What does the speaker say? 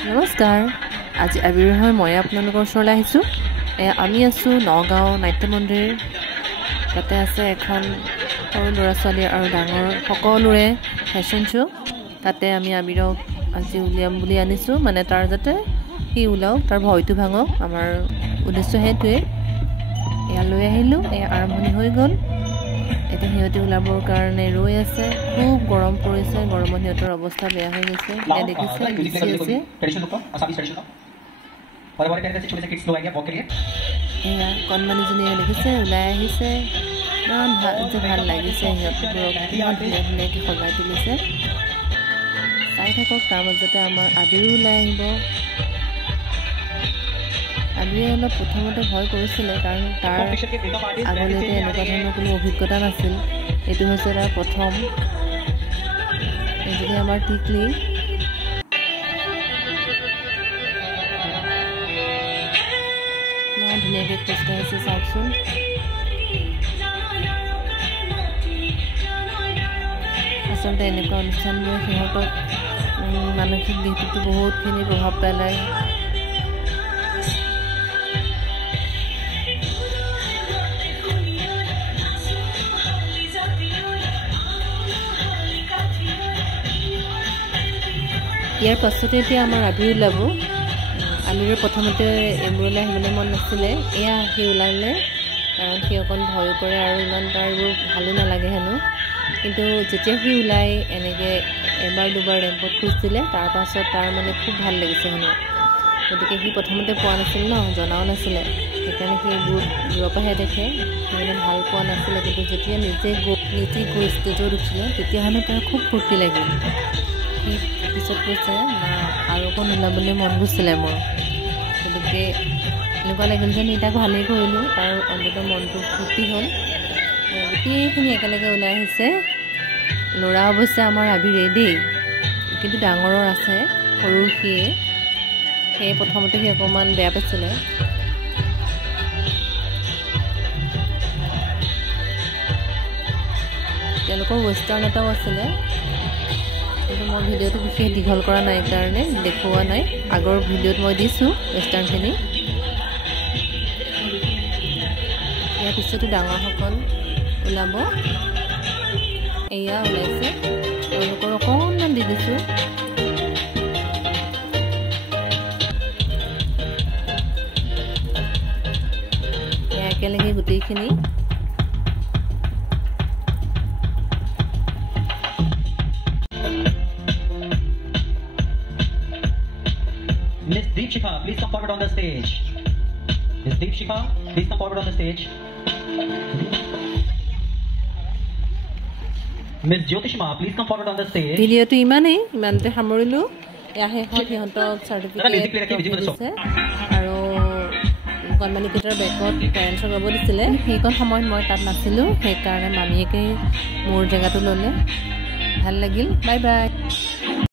নমস্কাৰ আজি আবিৰ হয় মই আপোনালোকৰ ওচৰলৈ আহিছোঁ আমি আছোঁ নগাঁও নাট্য মন্দিৰ তাতে আছে এখন সৰু ল'ৰা ছোৱালী আৰু ডাঙৰ সকলোৰে ফেশ্বন শ্ব' তাতে আমি আবিৰক আজি উলিয়াম বুলি আনিছোঁ মানে তাৰ যাতে সি ওলাওক তাৰ ভয়টো ভাঙক আমাৰ উদ্দেশ্য সেইটোৱে এয়া লৈ আহিলোঁ এয়া আৰম্ভণি হৈ গ'ল এতিয়া সিহঁতে ওলাবৰ কাৰণে ৰৈ আছে খুব গৰম পৰিছে গৰমত সিহঁতৰ অৱস্থা বেয়া হৈ গৈছে এয়া দেখিছে এয়া কণমানিজনীয়ে দেখিছে ওলাই আহিছে ইমান ভাল লাগিছে সিহঁতবোৰক ইমান ধুনীয়া ধুনীয়াকৈ সজাই তুলিছে চাই থাকক তাৰ মাজতে আমাৰ আবিৰো ওলাই আহিব আবিৰে অলপ প্ৰথমতে ভয় কৰিছিলে কাৰণ তাৰ আগলৈকে এনেকুৱা ধৰণৰ কোনো অভিজ্ঞতা নাছিল এইটো হৈছে তাৰ প্ৰথম এইজনী আমাৰ টিকলি ইমান ধুনীয়াকৈ খোজকাঢ়িছে চাওকচোন আচলতে এনেকুৱা অনুষ্ঠানবোৰে সিহঁতক মানসিক দিশটোতো বহুতখিনি প্ৰভাৱ পেলায় ইয়াৰ পাছতে এতিয়া আমাৰ আবিৰ ওলাব আবিৰৰ প্ৰথমতে এমব্ৰইডাৰী আহিবলৈ মন নাছিলে এয়া সি ওলালে কাৰণ সি অকণ ভয় কৰে আৰু ইমান তাৰবোৰ ভালো নালাগে হেনো কিন্তু যেতিয়া সি ওলাই এনেকৈ এবাৰ দুবাৰ ৰেম্পত খোজ দিলে তাৰ পাছত তাৰ মানে খুব ভাল লাগিছে হেনো গতিকে সি প্ৰথমতে পোৱা নাছিল ন জনাও নাছিলে সেইকাৰণে সি দূৰৰ পৰাহে দেখে মানে ভাল পোৱা নাছিলে কিন্তু যেতিয়া নিজে গৈ ষ্টেজত উঠিলে তেতিয়াহ'লে তাৰ খুব ফূৰ্তি লাগিল সি পিছত কৈছে না আৰু অকণ ওলাবলৈ মন গৈছিলে মোৰ গতিকে এনেকুৱা লাগিল যে তাক ভালেই কৰিলোঁ তাৰ অন্ততঃ মনটো ফূৰ্তি হ'ল গোটেইখিনি একেলগে ওলাই আহিছে ল'ৰা অৱশ্যে আমাৰ আবিৰে দেই কিন্তু ডাঙৰৰ আছে সৰু সেয়ে প্ৰথমতে সি অকণমান বেয়া পাইছিলে তেওঁলোকৰ ৱেষ্টাৰ্ণ এটাও আছিলে কিন্তু মই ভিডিঅ'টো বিশেষ দীঘল কৰা নাই কাৰণে দেখুওৱা নাই আগৰ ভিডিঅ'ত মই দিছোঁ ৱেষ্টাৰ্ণখিনি ইয়াৰ পিছতো ডাঙৰসকল ওলাব এয়া ওলাইছে তেওঁলোকৰ অকণমান দি দিছোঁ এয়া একেলগে গোটেইখিনি Miss Deepshika, please come forward on the stage. Miss Deepshika, please come forward on the stage. Miss Jyotishma, please come forward on the stage. ভিডিঅ'টো ইমানতে সামৰিলোঁ এয়া শেষত সিহঁতক চাৰ্টিফিকেট দিছে আৰু কণমানিকেইটাৰ বেগত পেৰেণ্টছক ল'ব দিছিলে সেইকণ সময়ত মই তাত নাছিলোঁ সেইকাৰণে মামীয়েকে মোৰ জেগাটো ল'লে ভাল লাগিল বাই বাই